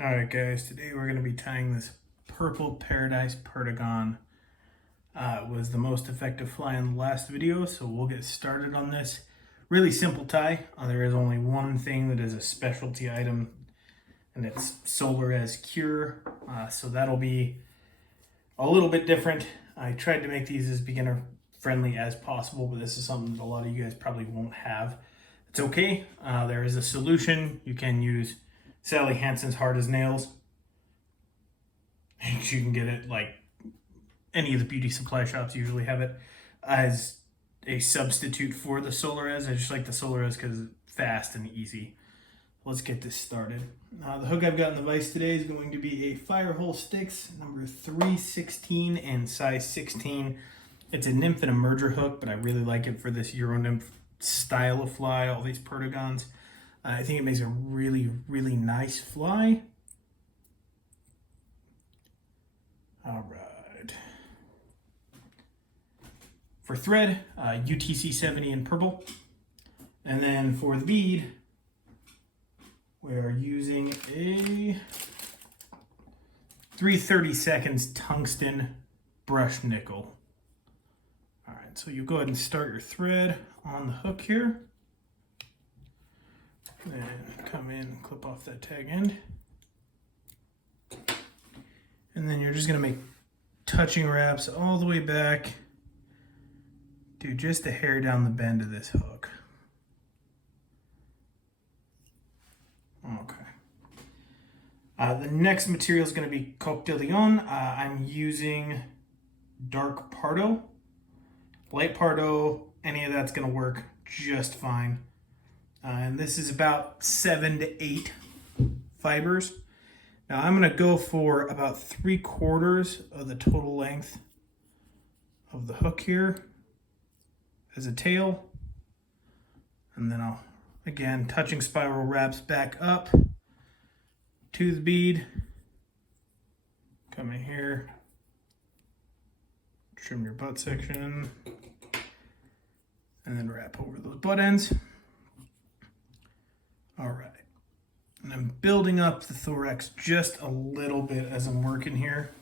Alright guys, today we're going to be tying this purple paradise Perdigon. It was the most effective fly in the last video, so we'll get started on this. Really simple tie. There is only one thing that is a specialty item, and it's Solarez Cure. So that'll be a little bit different. I tried to make these as beginner friendly as possible, but this is something that a lot of you guys probably won't have. It's okay. There is a solution. You can use Sally Hansen's Hard as Nails. You can get it like any of the beauty supply shops usually have it as a substitute for the Solarez. I just like the Solarez because it's fast and easy. Let's get this started. The hook I've got in the vise today is going to be a Firehole Sticks number 316 and size 16. It's a Nymph and a merger hook, but I really like it for this Euro Nymph style of fly, all these Perdigons. I think it makes a really, really nice fly. All right. For thread, UTC 70 in purple. And then for the bead, we're using a 3/32 tungsten brushed nickel. All right, so you go ahead and start your thread on the hook here. Then come in and clip off that tag end. And then you're just gonna make touching wraps all the way back to just a hair down the bend of this hook. Okay. The next material is gonna be Coq-de-Leon. I'm using dark Pardo. Light Pardo, any of that's gonna work just fine. And this is about 7 to 8 fibers. Now I'm going to go for about 3/4 of the total length of the hook here as a tail. And then I'll, again, touching spiral wraps back up to the bead. Come in here, trim your butt section, and then wrap over those butt ends. All right, and I'm building up the thorax just a little bit as I'm working here.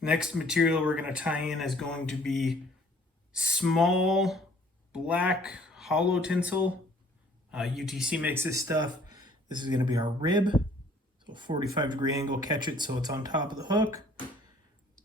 Next material we're going to tie in is going to be small black hollow tinsel. UTC makes this stuff. This is going to be our rib. So 45-degree angle, catch it so it's on top of the hook.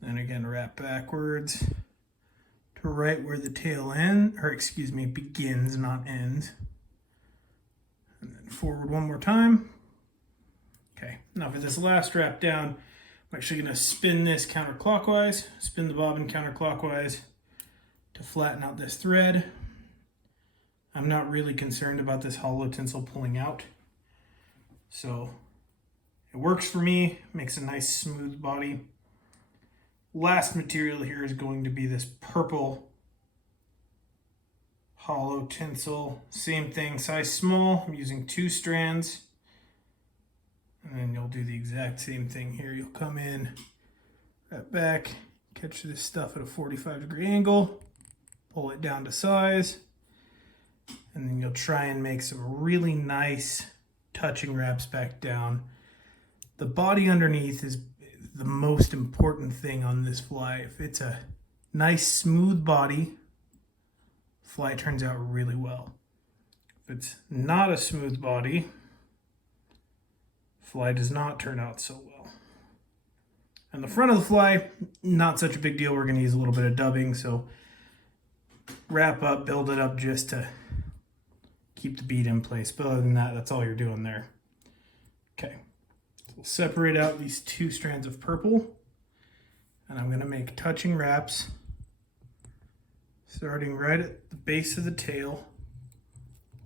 Then again, wrap backwards to right where the tail end, or excuse me, begins, not ends. And then forward one more time. Okay, now for this last wrap down, I'm actually going to spin this counterclockwise, spin the bobbin counterclockwise to flatten out this thread. I'm not really concerned about this hollow tinsel pulling out. So it works for me, makes a nice smooth body. Last material here is going to be this purple hollow tinsel. Same thing, size small. I'm using 2 strands. And then you'll do the exact same thing here. You'll come in, wrap back, catch this stuff at a 45-degree angle, pull it down to size, and then you'll try and make some really nice touching wraps back down. The body underneath is the most important thing on this fly. If it's a nice smooth body, fly turns out really well. If it's not a smooth body, fly does not turn out so well. And the front of the fly, not such a big deal. We're going to use a little bit of dubbing, so wrap up, build it up just to keep the bead in place. But other than that, that's all you're doing there. Okay, so we'll separate out these 2 strands of purple, and I'm going to make touching wraps starting right at the base of the tail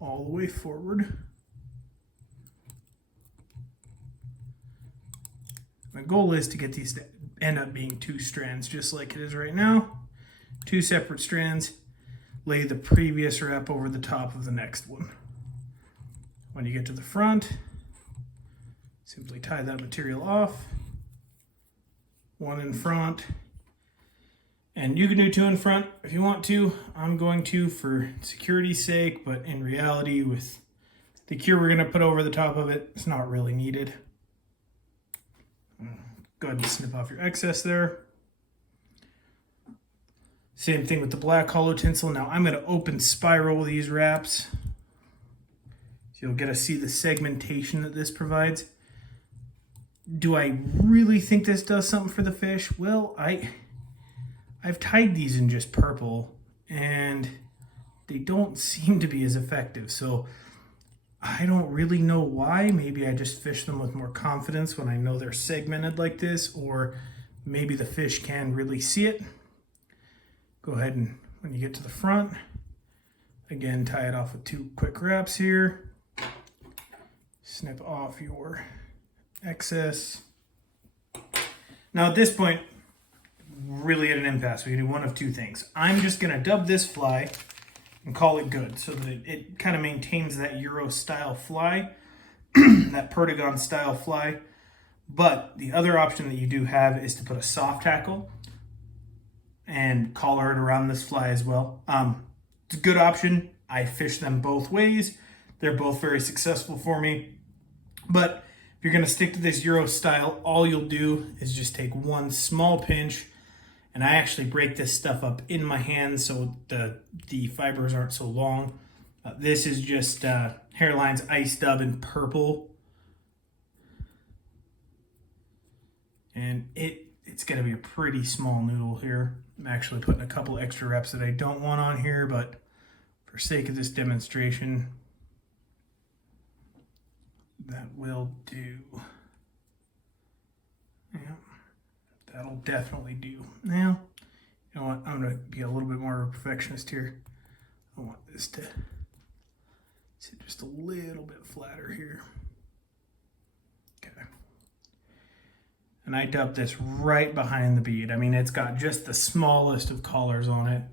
all the way forward. My goal is to get these to end up being 2 strands, just like it is right now. 2 separate strands. Lay the previous wrap over the top of the next one. When you get to the front, simply tie that material off. 1 in front. And you can do 2 in front if you want to. I'm going to for security's sake, but in reality, with the cure we're going to put over the top of it, it's not really needed. Go ahead and snip off your excess there. Same thing with the black hollow tinsel. Now I'm going to open spiral these wraps. So you'll get to see the segmentation that this provides. Do I really think this does something for the fish? Well, I've tied these in just purple and they don't seem to be as effective. So I don't really know why. Maybe I just fish them with more confidence when I know they're segmented like this, or maybe the fish can really see it. Go ahead and when you get to the front, again, tie it off with 2 quick wraps here. Snip off your excess. Now at this point, really at an impasse, we can do one of 2 things. I'm just going to dub this fly and call it good so that it kind of maintains that Euro style fly, that Perdigon style fly. But the other option that you do have is to put a soft tackle and collar it around this fly as well. It's a good option. I fish them both ways. They're both very successful for me. But if you're going to stick to this Euro style, all you'll do is just take 1 small pinch, and I actually break this stuff up in my hand so the fibers aren't so long. This is just Hairline's Ice Dub in purple. And it's going to be a pretty small noodle here. I'm actually putting a couple extra reps that I don't want on here, but for sake of this demonstration, that will do. Yeah, that'll definitely do. Now, you know what? I'm going to be a little bit more of a perfectionist here. I want this to sit just a little bit flatter here. Okay. And I dubbed this right behind the bead. I mean, it's got just the smallest of collars on it.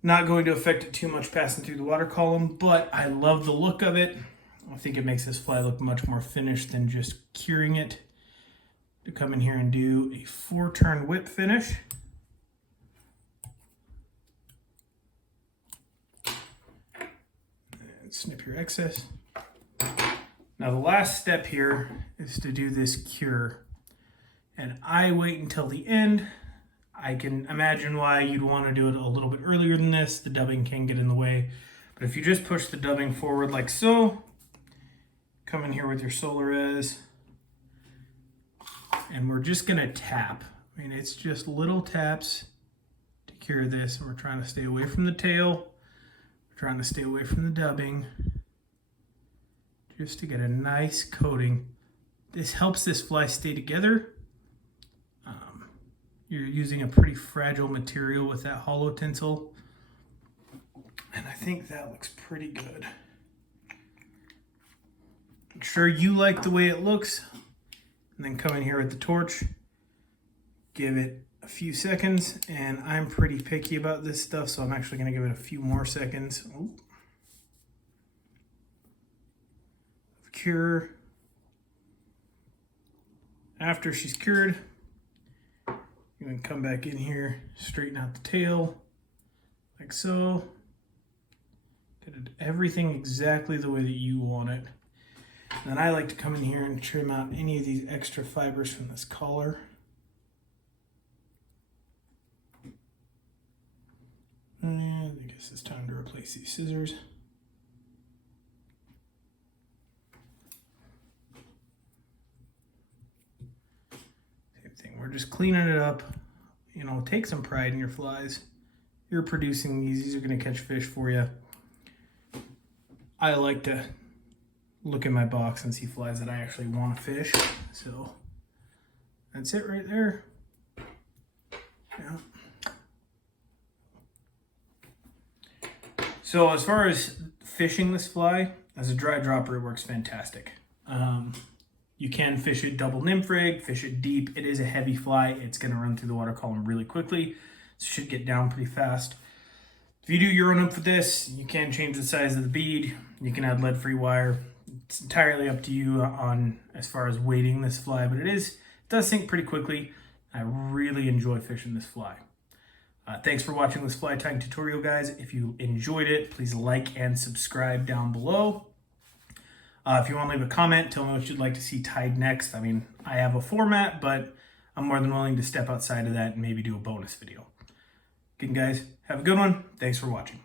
Not going to affect it too much passing through the water column, but I love the look of it. I think it makes this fly look much more finished than just curing it. To come in here and do a 4-turn whip finish. And snip your excess. Now the last step here is to do this cure. And I wait until the end. I can imagine why you'd want to do it a little bit earlier than this. The dubbing can get in the way. But if you just push the dubbing forward like so, come in here with your Solarez, and we're just going to tap. I mean, it's just little taps to cure this. And we're trying to stay away from the tail. We're trying to stay away from the dubbing, just to get a nice coating. This helps this fly stay together. You're using a pretty fragile material with that hollow tinsel. And I think that looks pretty good. I'm sure you like the way it looks. And then come in here with the torch. Give it a few seconds. And I'm pretty picky about this stuff, so I'm actually going to give it a few more seconds. Ooh. Cure. After she's cured, you can come back in here, straighten out the tail, like so. Get everything exactly the way that you want it. And then I like to come in here and trim out any of these extra fibers from this collar. And I guess it's time to replace these scissors. We're just cleaning it up. You know, take some pride in your flies. You're producing these. These are going to catch fish for you. I like to look in my box and see flies that I actually want to fish. So that's it right there. Yeah. So as far as fishing this fly, as a dry dropper, it works fantastic. You can fish it double nymph rig, fish it deep. It is a heavy fly. It's going to run through the water column really quickly. So it should get down pretty fast. If you do Euro nymph with this, you can change the size of the bead. You can add lead-free wire. It's entirely up to you on as far as weighting this fly, but it does sink pretty quickly. I really enjoy fishing this fly. Thanks for watching this fly tying tutorial, guys. If you enjoyed it, please like and subscribe down below. If you want to leave a comment, tell me what you'd like to see tied next. I mean, I have a format, but I'm more than willing to step outside of that and maybe do a bonus video. Again, guys, have a good one. Thanks for watching.